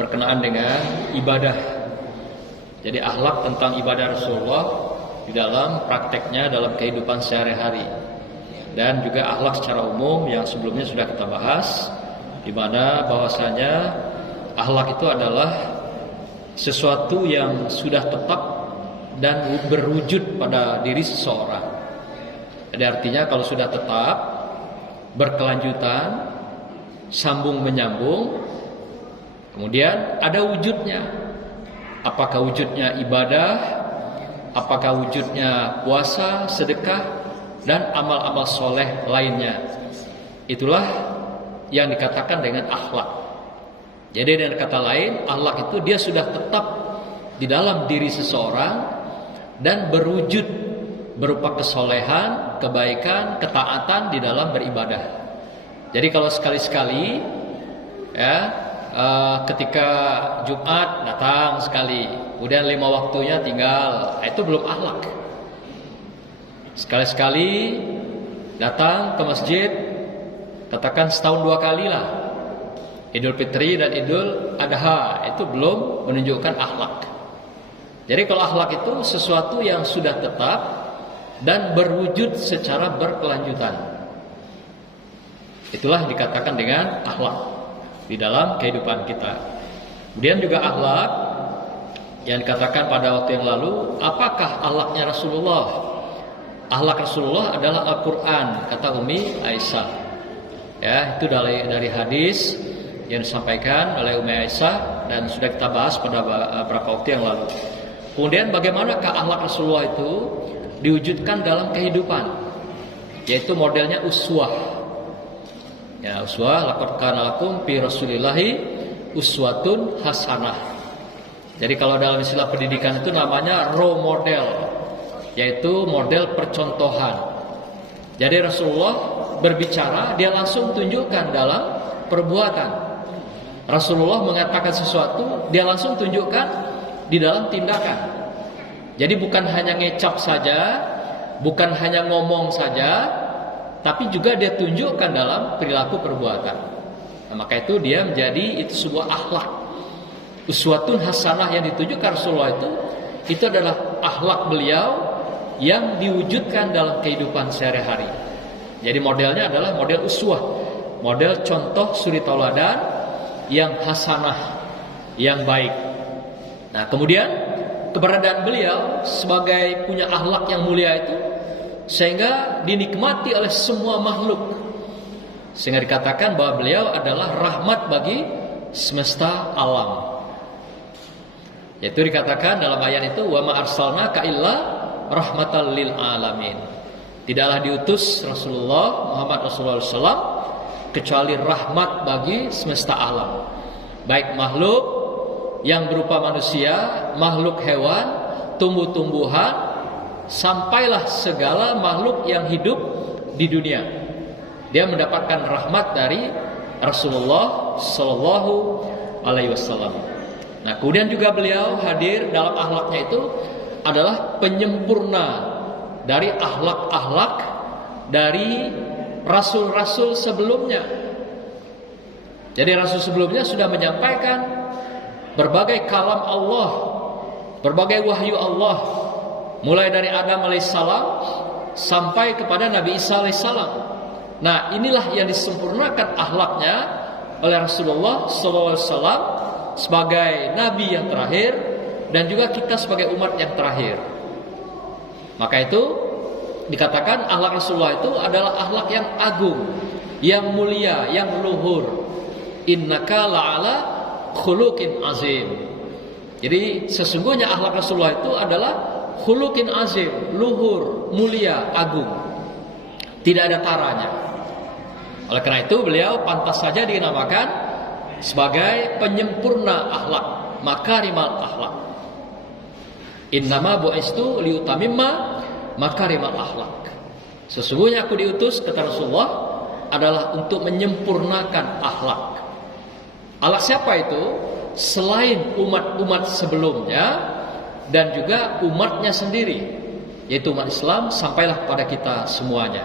berkenaan dengan ibadah. Jadi akhlak tentang ibadah Rasulullah di dalam prakteknya dalam kehidupan sehari-hari, dan juga akhlak secara umum yang sebelumnya sudah kita bahas, di mana bahwasanya akhlak itu adalah sesuatu yang sudah tetap dan berwujud pada diri seseorang. Jadi artinya kalau sudah tetap, berkelanjutan, sambung menyambung, kemudian ada wujudnya. Apakah wujudnya ibadah, apakah wujudnya puasa, sedekah, dan amal-amal soleh lainnya. Itulah yang dikatakan dengan akhlak. Jadi dengan kata lain, akhlak itu dia sudah tetap di dalam diri seseorang dan berwujud berupa kesolehan, kebaikan, ketaatan di dalam beribadah. Jadi kalau sekali-sekali ya, ketika Jumat datang sekali, kemudian 5 waktunya tinggal, itu belum akhlak. Sekali-sekali datang ke masjid, katakan setahun 2 kali lah, Idul Fitri dan Idul Adha, itu belum menunjukkan akhlak. Jadi kalau akhlak itu sesuatu yang sudah tetap dan berwujud secara berkelanjutan. Itulah dikatakan dengan akhlak di dalam kehidupan kita. Kemudian juga akhlak yang dikatakan pada waktu yang lalu, apakah akhlaknya Rasulullah? Akhlak Rasulullah adalah Al-Quran, kata Umi Aisyah. Ya, itu dari hadis yang disampaikan oleh Umi Aisyah dan sudah kita bahas pada beberapa waktu yang lalu. Kemudian bagaimanakah akhlak Rasulullah itu diwujudkan dalam kehidupan? Yaitu modelnya uswah. Ya, uswah, laqad kana lakum fi Rasulillahi uswatun hasanah. Jadi kalau dalam istilah pendidikan itu namanya role model, yaitu model percontohan. Jadi Rasulullah berbicara, dia langsung tunjukkan dalam perbuatan. Rasulullah mengatakan sesuatu, dia langsung tunjukkan di dalam tindakan. Jadi bukan hanya ngecap saja, bukan hanya ngomong saja, tapi juga dia tunjukkan dalam perilaku perbuatan. Nah, maka itu dia menjadi itu sebuah akhlak. Uswatun hasanah yang ditunjukkan Rasulullah itu adalah akhlak beliau yang diwujudkan dalam kehidupan sehari-hari. Jadi modelnya adalah model uswah, model contoh suri tauladan yang hasanah, yang baik. Nah, kemudian keberadaan beliau sebagai punya akhlak yang mulia itu sehingga dinikmati oleh semua makhluk, sehingga dikatakan bahwa beliau adalah rahmat bagi semesta alam. Yaitu dikatakan dalam ayat itu, wa ma arsalnaka illa rahmatan lil alamin. Tidaklah diutus Muhammad Rasulullah SAW kecuali rahmat bagi semesta alam, baik makhluk yang berupa manusia, makhluk hewan, tumbuh-tumbuhan, sampailah segala makhluk yang hidup di dunia. Dia mendapatkan rahmat dari Rasulullah Sallallahu Alaihi Wasallam. Nah, kemudian juga beliau hadir dalam akhlaknya itu adalah penyempurna dari akhlak-akhlak dari rasul-rasul sebelumnya. Jadi rasul sebelumnya sudah menyampaikan berbagai kalam Allah, berbagai wahyu Allah, mulai dari Adam alaihissalam sampai kepada Nabi Isa alaihissalam. Nah, inilah yang disempurnakan akhlaknya oleh Rasulullah SAW sebagai Nabi yang terakhir dan juga kita sebagai umat yang terakhir. Maka itu dikatakan akhlak Rasulullah itu adalah akhlak yang agung, yang mulia, yang luhur. Innaka la'ala khuluqin azim. Jadi sesungguhnya akhlak Rasulullah itu adalah khuluqin azim, luhur, mulia, agung. Tidak ada taranya. Oleh karena itu beliau pantas saja dinamakan sebagai penyempurna akhlak, makarimal akhlak. Innama bu'istu liutamimma makarimal akhlak. Sesungguhnya aku diutus, kata Rasulullah, adalah untuk menyempurnakan akhlak. Akhlak siapa itu? Selain umat-umat sebelumnya dan juga umatnya sendiri, yaitu umat Islam, sampailah kepada kita semuanya.